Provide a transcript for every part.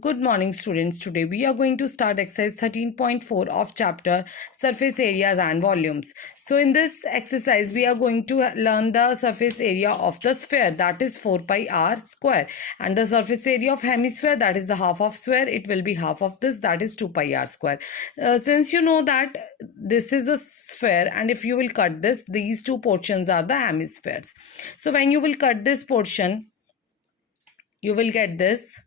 Good morning, students. Today we are going to start exercise 13.4 of chapter surface areas and volumes. So in this exercise we are going to learn the surface area of the sphere, that is 4 pi r square, and the surface area of hemisphere, that is the half of sphere. It will be half of this, that is 2 pi r square. Since you know that this is a sphere, and if you will cut this, these two portions are the hemispheres. So when you will cut this portion, you will get this.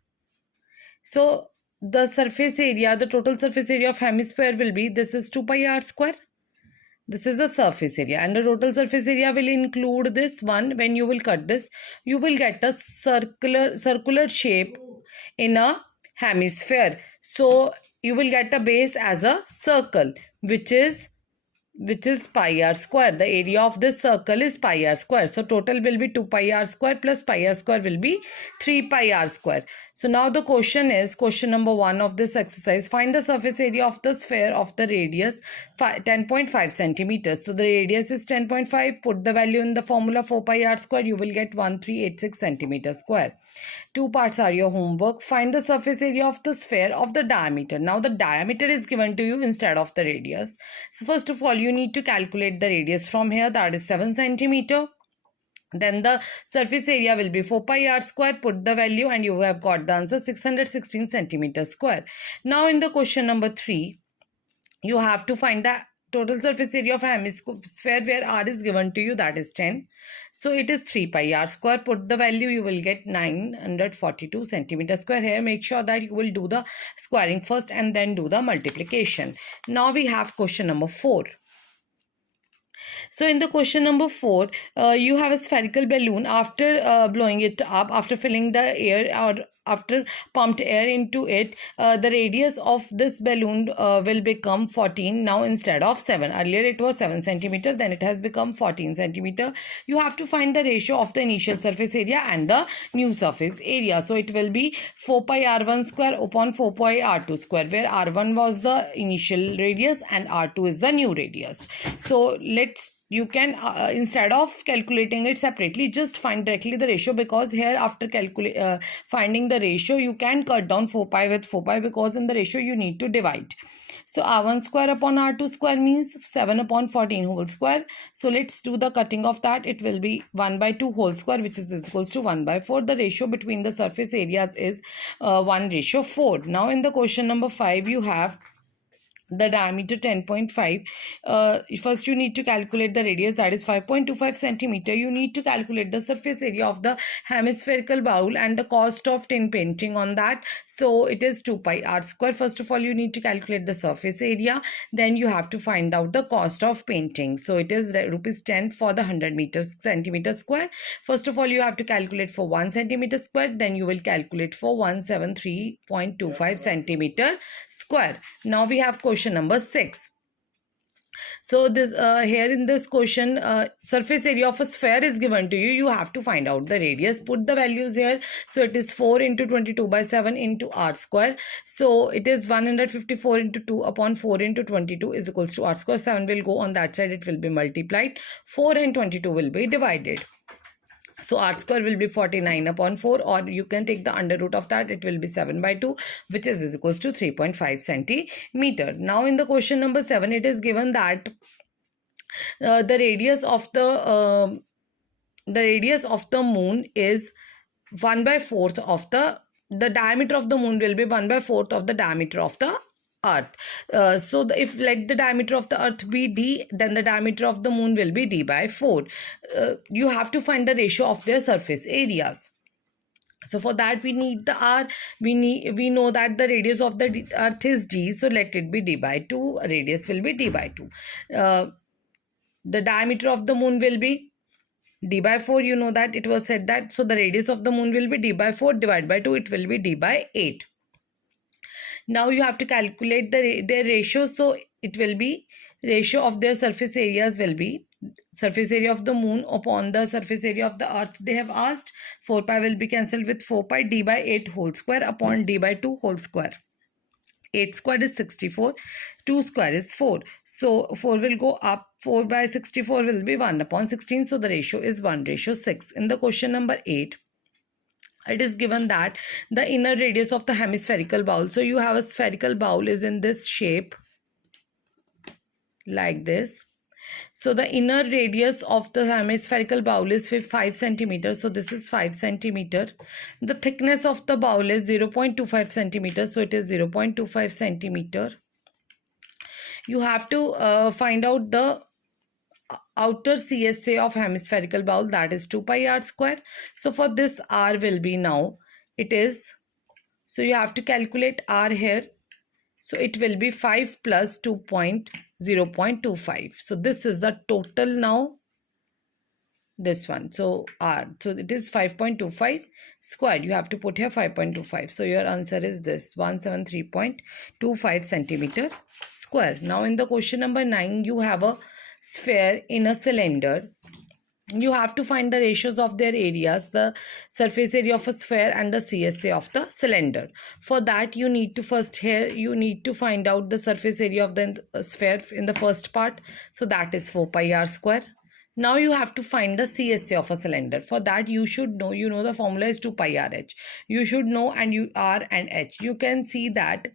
So the surface area, the total surface area of hemisphere will be, this is 2 pi r square. This is the surface area, and the total surface area will include this one. When you will cut this, you will get a circular shape in a hemisphere. So you will get a base as a circle, which is pi r square. The area of this circle is pi r square. So total will be 2 pi r square plus pi r square will be 3 pi r square. So now the question is, question number 1 of this exercise, find the surface area of the sphere of the radius 10.5 centimeters. So the radius is 10.5. Put the value in the formula 4 pi r square. You will get 1386 centimeters square. Two parts are your homework. Find the surface area of the sphere of the diameter. Now the diameter is given to you instead of the radius. So first of all, you need to calculate the radius from here, that is 7 centimeter. Then the surface area will be 4 pi r square. Put the value and you have got the answer 616 centimeters square. Now in the question number 3, you have to find the total surface area of hemisphere where r is given to you, that is 10. So it is 3 pi r square. Put the value, you will get 942 centimeters square. Here make sure that you will do the squaring first and then do the multiplication. Now we have question number 4. So in the question number 4, you have a spherical balloon. After blowing it up, after filling the air or after pumped air into it, the radius of this balloon will become 14 now instead of 7. Earlier it was 7 centimeter, then it has become 14 centimeter. You have to find the ratio of the initial surface area and the new surface area. So it will be 4 pi r1 square upon 4 pi r2 square, where r1 was the initial radius and r2 is the new radius. So you can instead of calculating it separately, just find directly the ratio, because here after finding the ratio, you can cut down 4 pi with 4 pi, because in the ratio you need to divide. So r1 square upon r2 square means 7 upon 14 whole square. So let's do the cutting of that. It will be 1 by 2 whole square, which is equals to 1 by 4. The ratio between the surface areas is 1:4. Now in the question number 5, you have the diameter 10.5. First you need to calculate the radius, that is 5.25 centimeter. You need to calculate the surface area of the hemispherical bowl and the cost of tin painting on that. So it is 2 pi r square. First of all, you need to calculate the surface area, then you have to find out the cost of painting. So it is rupees 10 for the 100 centimeter square. First of all, you have to calculate for 1 centimeter square, then you will calculate for 173.25 centimeter square. Now we have question number 6. So this here in this question, surface area of a sphere is given to you. You have to find out the radius. Put the values here. So it is 4 into 22 by 7 into r square. So it is 154 into 2 upon 4 into 22 is equals to r square. 7 will go on that side, it will be multiplied. 4 and 22 will be divided. So r square will be 49 upon 4, or you can take the under root of that. It will be 7 by 2, which is equals to 3.5 centimeter. Now in the question number 7, it is given that the radius of the moon is 1/4 of the diameter of the moon will be 1/4 of the diameter of the earth. So if let the diameter of the earth be d, then the diameter of the moon will be d by 4. You have to find the ratio of their surface areas. So for that we need the r. We know that the radius of the earth is d, so let it be d by 2. Radius will be d by 2. The diameter of the moon will be d by 4. You know that it was said that. So the radius of the moon will be d by 4 divided by 2. It will be d by 8. Now you have to calculate their ratio. So it will be ratio of their surface areas will be surface area of the moon upon the surface area of the earth. They have asked 4 pi will be cancelled with 4 pi, d by 8 whole square upon d by 2 whole square. 8 square is 64, 2 square is 4. So 4 will go up, 4 by 64 will be 1 upon 16. So the ratio is 1:6. In the question number 8, it is given that the inner radius of the hemispherical bowl, so you have a spherical bowl is in this shape like this. So the inner radius of the hemispherical bowl is 5 centimeters. So this is 5 centimeter. The thickness of the bowl is 0.25 centimeters. So it is 0.25 centimeter. You have to find out the outer CSA of hemispherical bowl, that is 2 pi r square. So for this r will be now, it is, so you have to calculate r here. So it will be 5 plus 0.25. So this is the total now, this one. So r, so it is 5.25 squared. You have to put here 5.25. So your answer is this, 173.25 centimeter square. Now in the question number 9, you have a sphere in a cylinder. You have to find the ratios of their areas, the surface area of a sphere and the CSA of the cylinder. For that, you need to first here, you need to find out the surface area of the sphere in the first part. So that is 4 pi r square. Now you have to find the CSA of a cylinder. For that, you should know, you know the formula is 2 pi r h. You should know, and you r and h. You can see that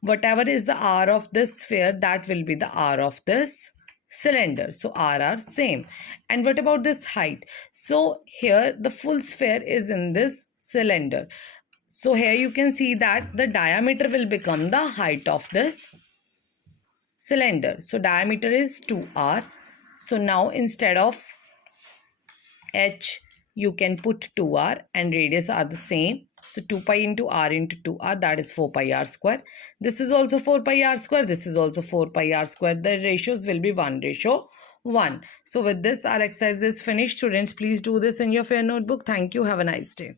whatever is the r of this sphere, that will be the r of this cylinder. So r are same. And what about this height? So here the full sphere is in this cylinder. So here you can see that the diameter will become the height of this cylinder. So diameter is 2r. So now instead of h, you can put 2r, and radius are the same. So 2 pi into r into 2r, that is 4 pi r square. This is also 4 pi r square. This is also 4 pi r square. The ratios will be 1:1. So with this, our exercise is finished. Students, please do this in your fair notebook. Thank you. Have a nice day.